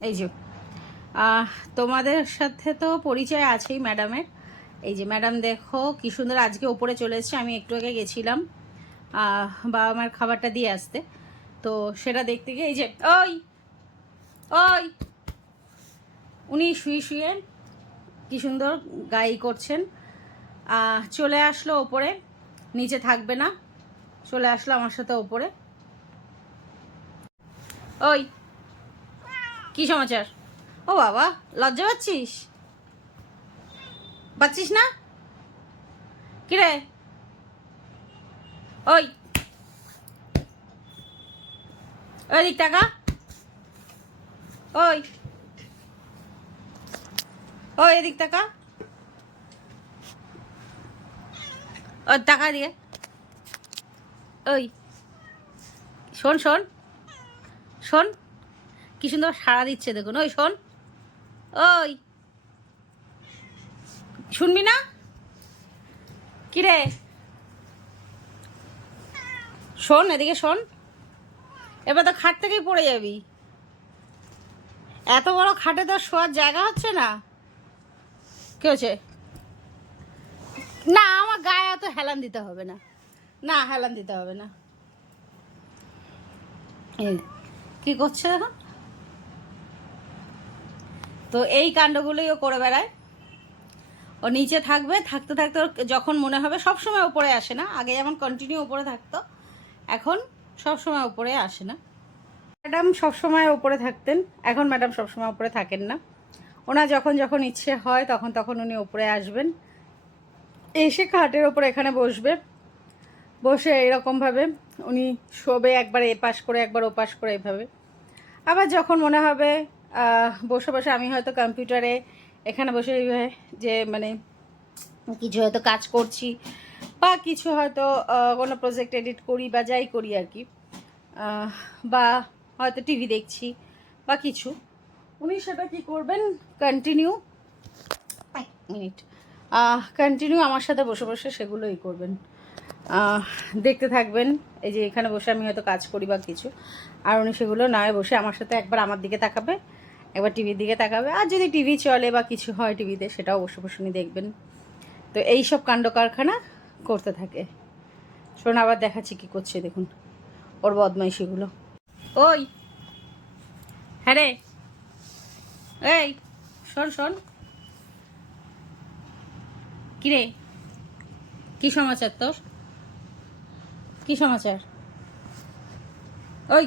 এই যে তোমাদের সাথে তো পরিচয় আছেই ম্যাডামের। এই যে, ম্যাডাম দেখো কি সুন্দর আজকে ওপরে চলে এসছে, আমি একটু আগে গেছিলাম বাবা মার খাবারটা দিয়ে আসতে। তো সেটা দেখতে গিয়ে এই যে, ওই ওই, উনি শুয়ে শুয়ে কি সুন্দর গাই করছেন। চলে আসলো ওপরে, নিচে থাকবে না, চলে আসলো আমার সাথে ওপরে। ওই কি সমাচার? ও বাবা, লজ্জা পাচ্ছিস? পাচ্ছিস না? কিরে? ওই। ওই দিক টাকা ওই। ওই এদিক টাকা ওই টাকা দিয়ে। ওই। শোন শোন। শোন। কি সুন্দর সাড়া দিচ্ছে দেখুন। ওই শোন। ওই। শুনবি না? কিরে শোন, এদিকে শোন। এবার তো খাট থেকেই পড়ে যাবি। এত বড় খাটে তো শোয়ার জায়গা হচ্ছে না? কি হচ্ছে? না, আমার গায়ে এত হেলান দিতে হবে না। না, হেলান দিতে হবে না। কি করছে দেখো তো এই কাণ্ডগুলোই ও করে বেড়ায়। ও নিচে থাকবে, থাকতে থাকতে ওর যখন মনে হবে সব সময় উপরে আসে না, আগে যেমন কন্টিনিউ উপরে থাকতো, এখন সব সময় উপরে আসে না। ম্যাডাম সবসময় উপরে থাকতেন, এখন ম্যাডাম সবসময় উপরে থাকেন না। ওনার যখন যখন ইচ্ছে হয় তখন তখন উনি উপরে আসবেন। এসে খাটের ওপর এখানে বসবে। বসে এইরকমভাবে উনি শোবে, একবার এপাশ করে, একবার ওপাশ করে এভাবে। আবার যখন মনে হবে বসে বসে আমি হয়তো কম্পিউটারে এখানে বসে যে মানে কিছু হয়তো কাজ করছি বা কিছু হয়তো কোনো প্রজেক্ট এডিট করি বা যাই করি আর কি। বা হয়তো টিভি দেখছি বা কিছু। উনি সেটা কি করবেন? কন্টিনিউ মিনিট কন্টিনিউ আমার সাথে বসে বসে সেগুলোই করবেন। দেখতে থাকবেন। এই যে এখানে বসে আমি হয়তো কাজ করি বা কিছু। আর উনি সেগুলো নয় বসে আমার সাথে একবার আমার দিকে তাকাবে। একবার টিভির দিকে তাকাবে। আর যদি টিভি চলে বা কিছু হয় টিভিতে, সেটাও বসে উনি দেখবেন। তো এই সব কাণ্ড কারখানা করতে থাকে। শোন, আবার দেখাচ্ছি কি করছে, দেখুন। ওর বদমাইশিগুলো। ওই! হ্যাঁ রে! এই, শোন শোন। কিরে কি সমাচার তোর? কি সমাচার? ওই!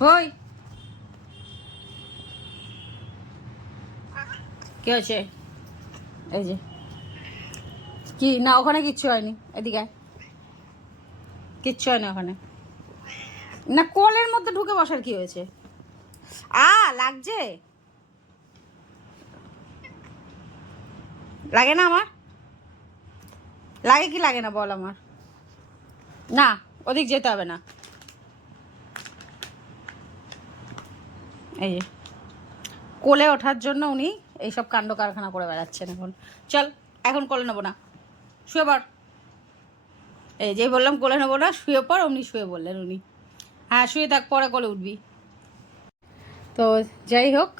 ওই। কি হয়েছে? এই যে। কি? না, ওখানে কিচ্ছু হয়নি। এদিকে। কিচ্ছু হয়নি ওখানে। না, কলের মধ্যে ঢুকে বসার কি হয়েছে? আ, লাগছে। লাগে না আমার? লাগে কি লাগে না বল আমার? না, ওদিক যেতে হবে না। এই যে কোলে ওঠার জন্য উনি এইসব কাণ্ড কারখানা করে বেড়াচ্ছেন এখন। চল, এখন কোলে নেব না। শুয়ে পড়। এই যেই বললাম কোলে নেব না, শুয়ে পড়, অমনি শুয়ে বললেন উনি। হ্যাঁ শুয়ে থাক, পরে কোলে উঠবি। তো যাই হোক,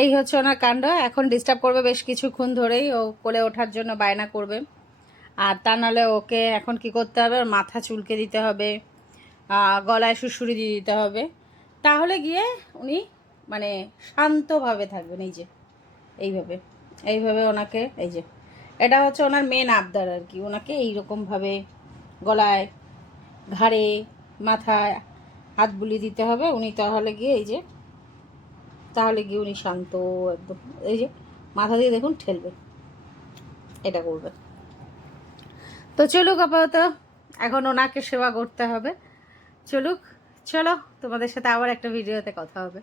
এই হচ্ছে ওনার কাণ্ড। এখন ডিস্টার্ব করবে বেশ কিছুক্ষণ ধরেই, ও কোলে ওঠার জন্য বায়না করবে। আর তা নাহলে ওকে এখন কি করতে হবে? মাথা চুলকে দিতে হবে গলায় সুড়সুড়ি দিয়ে দিতে হবে। তাহলে গিয়ে উনি মানে শান্তভাবে থাকবেন, এই যে, এইভাবে এইভাবে ওনাকে, এই যে, এটা হচ্ছে ওনার মেন আবদার আর কি, ওনাকে এইরকমভাবে গলায়, ঘাড়ে, মাথায় হাত বুলিয়ে দিতে হবে, উনি তাহলে গিয়ে এই যে, তাহলে গিয়ে উনি শান্ত একদম, এই যে, মাথা দিয়ে দেখুন ঠেলবে, এটা করবে। তো চলুক আপাতত, এখন ওনাকে সেবা করতে হবে, চলুক। চলো তোমাদের সাথে আবার একটা ভিডিওতে কথা হবে।